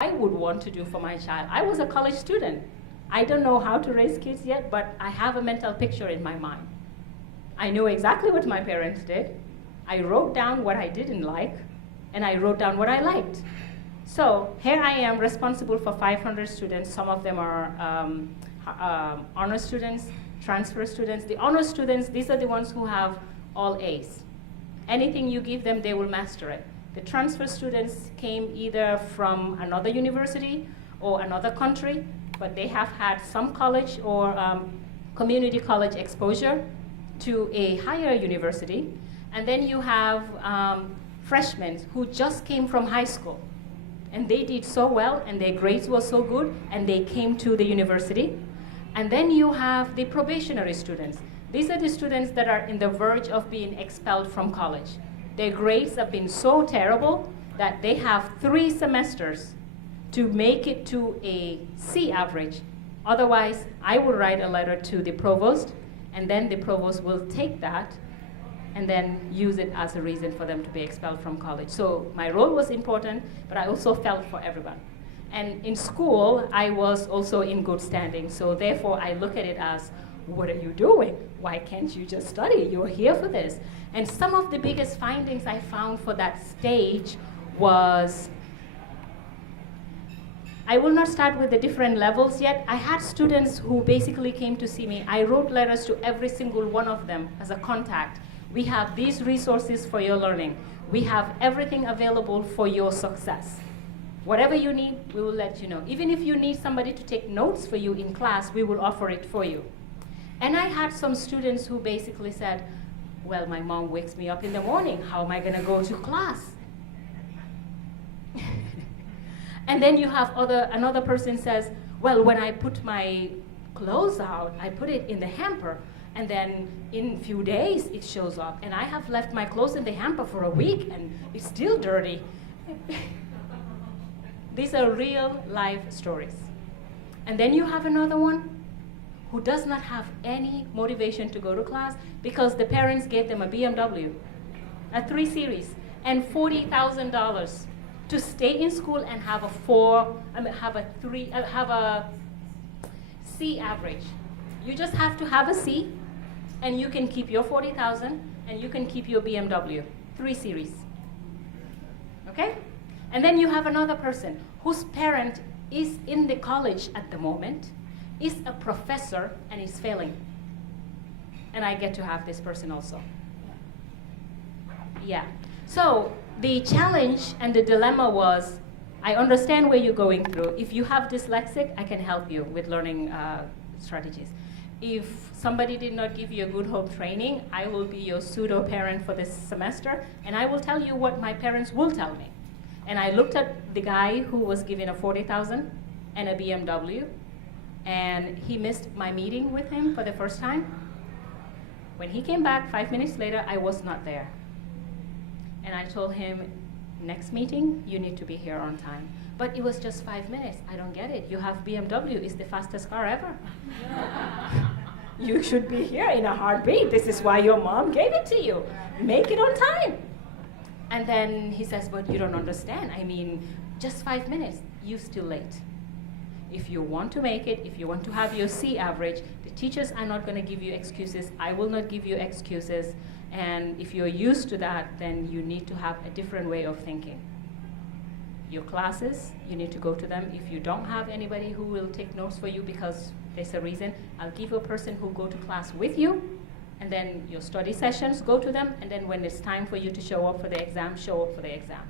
I would want to do for my child. I was a college student. I don't know how to raise kids yet, but I have a mental picture in my mind. I know exactly what my parents did. I wrote down what I didn't like, and I wrote down what I liked. So here I am responsible for 500 students. Some of them are honor students, transfer students. The honor students, these are the ones who have all A's. Anything you give them, they will master it. The transfer students came either from another university or another country, but they have had some college or community college exposure to a higher university. And then you have freshmen who just came from high school. And they did so well, and their grades were so good, and they came to the university. And then you have the probationary students. These are the students that are in the verge of being expelled from college. Their grades have been so terrible that they have 3 semesters to make it to a C average. Otherwise, I will write a letter to the provost, and then the provost will take that and then use it as a reason for them to be expelled from college. So my role was important, but I also felt for everyone. And in school, I was also in good standing. So therefore, I look at it as, what are you doing? Why can't you just study? You're here for this. And some of the biggest findings I found for that stage was, I will not start with the different levels yet. I had students who basically came to see me. I wrote letters to every single one of them as a contact. We have these resources for your learning. We have everything available for your success. Whatever you need, we will let you know. Even if you need somebody to take notes for you in class, we will offer it for you. And I had some students who basically said, well, my mom wakes me up in the morning. How am I going to go to class? And then you have another person says, well, when I put my clothes out, I put it in the hamper. And then in a few days, it shows up. And I have left my clothes in the hamper for a week, and it's still dirty. These are real life stories. And then you have another one who does not have any motivation to go to class because the parents gave them a BMW, a 3 Series, and $40,000 to stay in school and have a C average. You just have to have a C, and you can keep your 40,000, and you can keep your BMW, 3 Series. Okay? And then you have another person whose parent is in the college at the moment, is a professor, and is failing. And I get to have this person also. Yeah. So the challenge and the dilemma was, I understand where you're going through. If you have dyslexic, I can help you with learning strategies. If somebody did not give you a good home training, I will be your pseudo parent for this semester, and I will tell you what my parents will tell me. And I looked at the guy who was given a 40,000 and a BMW, and he missed my meeting with him for the first time. When he came back 5 minutes later, I was not there. And I told him, next meeting, you need to be here on time. But it was just 5 minutes. I don't get it. You have BMW. It's the fastest car ever. You should be here in a heartbeat. This is why your mom gave it to you. Make it on time. And then he says, but you don't understand. I mean, just 5 minutes. You're still late. If you want to make it, if you want to have your C average, the teachers are not going to give you excuses. I will not give you excuses. And if you're used to that, then you need to have a different way of thinking. Your classes, you need to go to them. If you don't have anybody who will take notes for you because there's a reason, I'll give you a person who go to class with you, and then your study sessions, go to them, and then when it's time for you to show up for the exam, show up for the exam.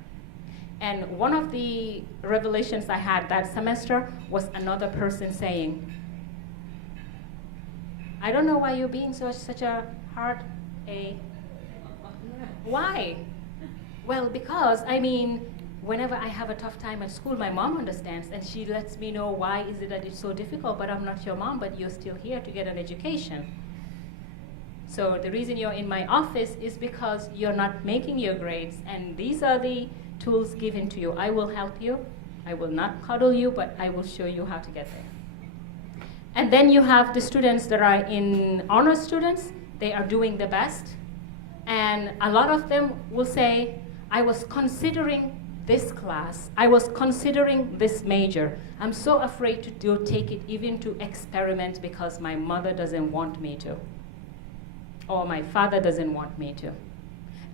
And one of the revelations I had that semester was another person saying, I don't know why you're being such a hard A. Why? Well, because, I mean, whenever I have a tough time at school, my mom understands, and she lets me know why is it that it's so difficult, but I'm not your mom, but you're still here to get an education. So the reason you're in my office is because you're not making your grades, and these are the tools given to you. I will help you. I will not cuddle you, but I will show you how to get there. And then you have the students that are in honor students. They are doing the best. And a lot of them will say, I was considering this class. I was considering this major. I'm so afraid to take it, even to experiment, because my mother doesn't want me to, or my father doesn't want me to.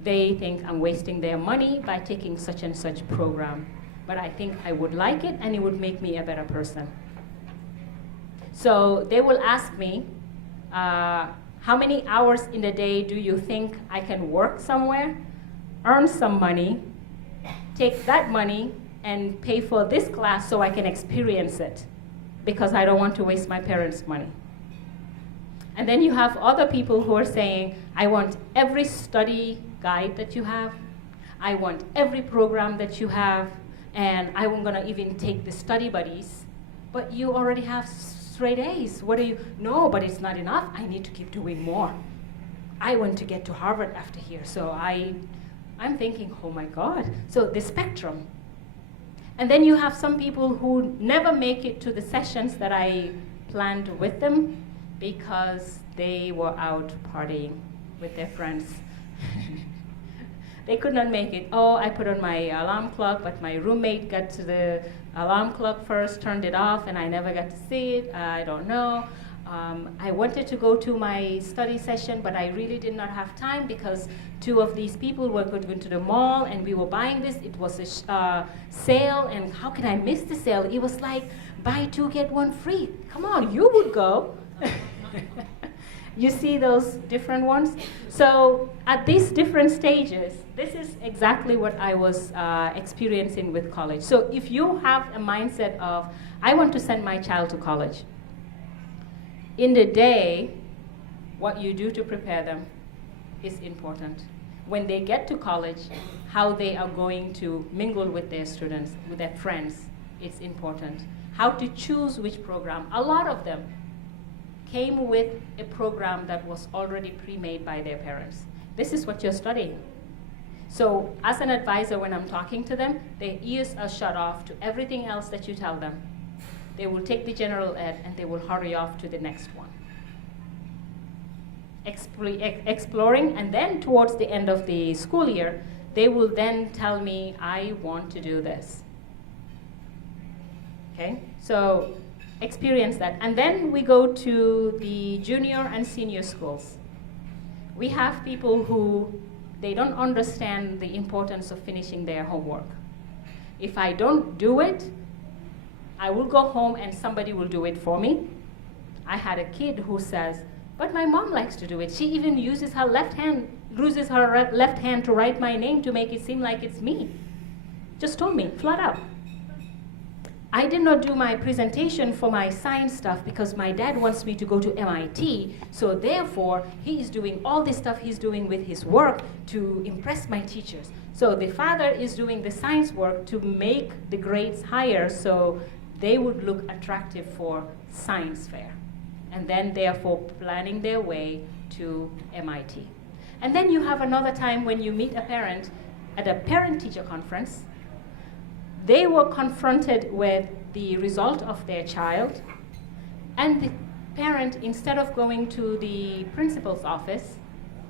They think I'm wasting their money by taking such and such program. But I think I would like it, and it would make me a better person. So they will ask me, how many hours in the day do you think I can work somewhere, earn some money, take that money and pay for this class so I can experience it, because I don't want to waste my parents' money. And then you have other people who are saying, I want every study guide that you have, I want every program that you have, and I'm gonna even take the study buddies, but you already have straight A's. What do you? No, but it's not enough. I need to keep doing more. I want to get to Harvard after here, so I'm thinking, oh my God. So the spectrum. And then you have some people who never make it to the sessions that I planned with them because they were out partying with their friends. They could not make it. Oh, I put on my alarm clock, but my roommate got to the alarm clock first, turned it off, and I never got to see it. I don't know. I wanted to go to my study session, but I really did not have time because two of these people were going to the mall, and we were buying this. It was a sale, and how can I miss the sale? It was like, buy two, get one free. Come on, you would go. You see those different ones? So at these different stages, this is exactly what I was experiencing with college. So if you have a mindset of, I want to send my child to college, in the day, what you do to prepare them is important. When they get to college, how they are going to mingle with their students, with their friends, it's important. How to choose which program. A lot of them came with a program that was already pre-made by their parents. This is what you're studying. So as an advisor, when I'm talking to them, their ears are shut off to everything else that you tell them. They will take the general ed and they will hurry off to the next one. Exploring, and then towards the end of the school year, they will then tell me, I want to do this. Okay, so experience that. And then we go to the junior and senior schools. We have people who, they don't understand the importance of finishing their homework. If I don't do it, I will go home and somebody will do it for me. I had a kid who says, but my mom likes to do it. She even uses her left hand to write my name to make it seem like it's me. Just told me, flat out. I did not do my presentation for my science stuff because my dad wants me to go to MIT, so therefore he is doing all this stuff he's doing with his work to impress my teachers. So the father is doing the science work to make the grades higher so they would look attractive for science fair. And then therefore planning their way to MIT. And then you have another time when you meet a parent at a parent-teacher conference. They were confronted with the result of their child, and the parent, instead of going to the principal's office,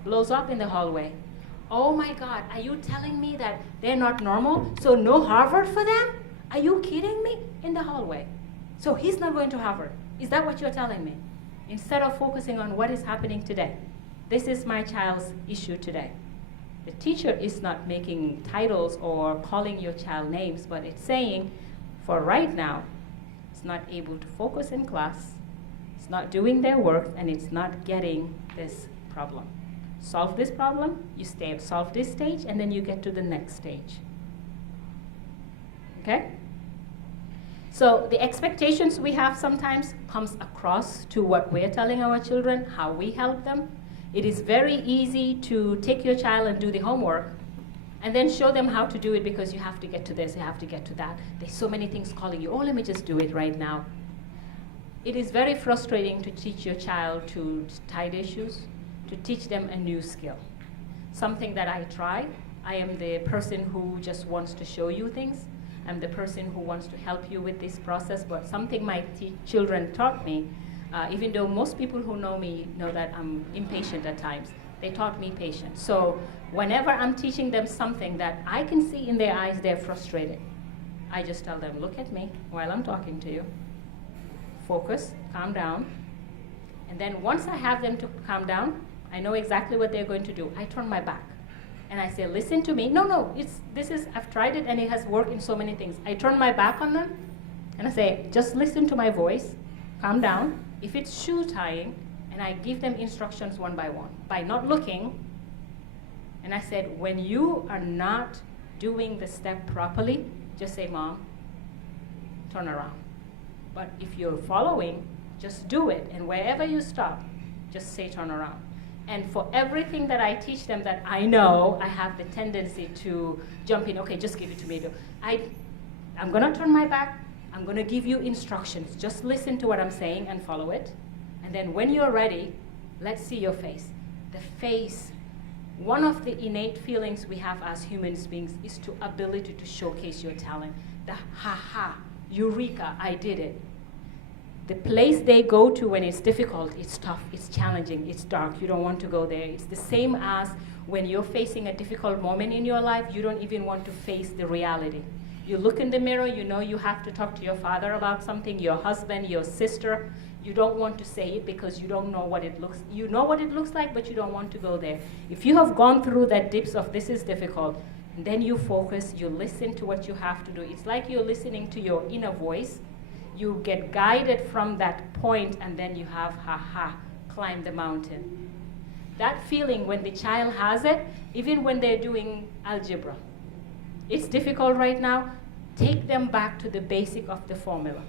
blows up in the hallway. Oh my God, are you telling me that they're not normal? So no Harvard for them? Are you kidding me? In the hallway. So he's not going to Harvard. Is that what you're telling me? Instead of focusing on what is happening today. This is my child's issue today. The teacher is not making titles or calling your child names, but it's saying, for right now, it's not able to focus in class, it's not doing their work, and it's not getting this problem. Solve this problem, you solve this stage, and then you get to the next stage. Okay? So the expectations we have sometimes comes across to what we're telling our children, how we help them. It is very easy to take your child and do the homework and then show them how to do it because you have to get to this, you have to get to that. There's so many things calling you. Oh, let me just do it right now. It is very frustrating to teach your child to tie their shoes, to teach them a new skill. Something that I try. I am the person who just wants to show you things. I'm the person who wants to help you with this process, but something my children taught me, even though most people who know me know that I'm impatient at times, They taught me patience. So whenever I'm teaching them something that I can see in their eyes they're frustrated, I just tell them, look at me while I'm talking to you. Focus, calm down. And then once I have them to calm down, I know exactly what they're going to do. I turn my back. And I say, listen to me. No, I've tried it and it has worked in so many things. I turn my back on them and I say, just listen to my voice, calm down. If it's shoe tying, and I give them instructions one by one by not looking. And I said, when you are not doing the step properly, just say, Mom, turn around. But if you're following, just do it. And wherever you stop, just say turn around. And for everything that I teach them that I know, I have the tendency to jump in, okay, just give it to me. I'm gonna turn my back, I'm gonna give you instructions. Just listen to what I'm saying and follow it. And then when you're ready, let's see your face. The face, one of the innate feelings we have as human beings is the ability to showcase your talent. The ha-ha, eureka, I did it. The place they go to when it's difficult, it's tough, it's challenging, it's dark, you don't want to go there. It's the same as when you're facing a difficult moment in your life, you don't even want to face the reality. You look in the mirror, you know you have to talk to your father about something, your husband, your sister. You don't want to say it because you don't know what it looks, you know what it looks like, but you don't want to go there. If you have gone through that dips of this is difficult, and then you focus, you listen to what you have to do. It's like you're listening to your inner voice. You get guided from that point, and then you have, climb the mountain. That feeling when the child has it, even when they're doing algebra, it's difficult right now, take them back to the basic of the formula.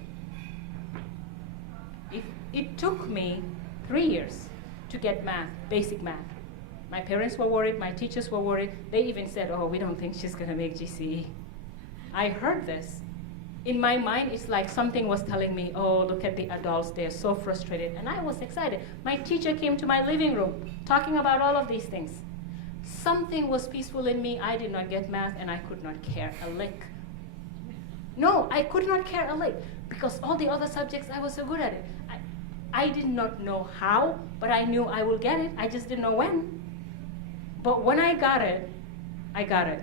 It took me 3 years to get math, basic math. My parents were worried, my teachers were worried. They even said, oh, we don't think she's gonna make GCE. I heard this. In my mind, it's like something was telling me, oh, look at the adults, they're so frustrated. And I was excited. My teacher came to my living room talking about all of these things. Something was peaceful in me. I did not get math, and I could not care a lick. No, I could not care a lick, because all the other subjects, I was so good at it. I did not know how, but I knew I would get it. I just didn't know when. But when I got it, I got it.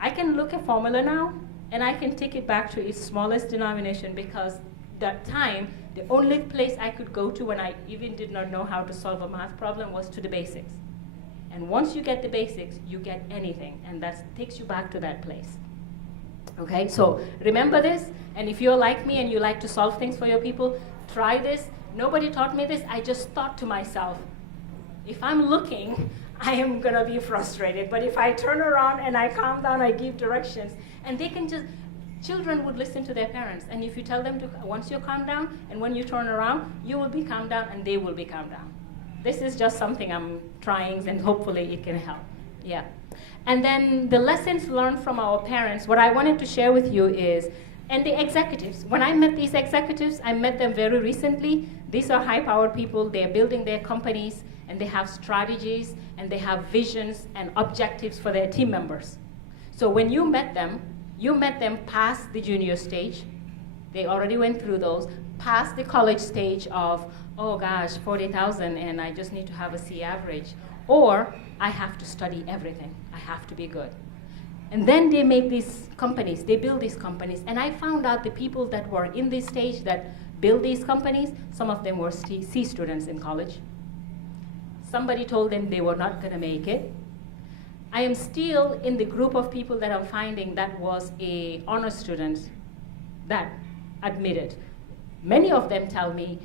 I can look at formula now, and I can take it back to its smallest denomination, because that time, the only place I could go to when I even did not know how to solve a math problem was to the basics. And once you get the basics, you get anything, and that takes you back to that place. Okay, so remember this, and if you're like me and you like to solve things for your people, try this. Nobody taught me this. I just thought to myself, if I'm looking, I am gonna be frustrated. But if I turn around and I calm down, I give directions, and they can just, children would listen to their parents. And if you tell them to, once you calm down, and when you turn around, you will be calmed down and they will be calmed down. This is just something I'm trying, and hopefully it can help. Yeah. And then the lessons learned from our parents, what I wanted to share with you is, and the executives. When I met these executives, I met them very recently. These are high-powered people. They're building their companies, and they have strategies, and they have visions and objectives for their team members. So when you met them past the junior stage. They already went through those, past the college stage of, oh gosh, 40,000, and I just need to have a C average. Or I have to study everything. I have to be good. And then they make these companies, they build these companies. And I found out the people that were in this stage that build these companies, some of them were C students in college. Somebody told them they were not gonna make it. I am still in the group of people that I'm finding that was a honor student that admitted. Many of them tell me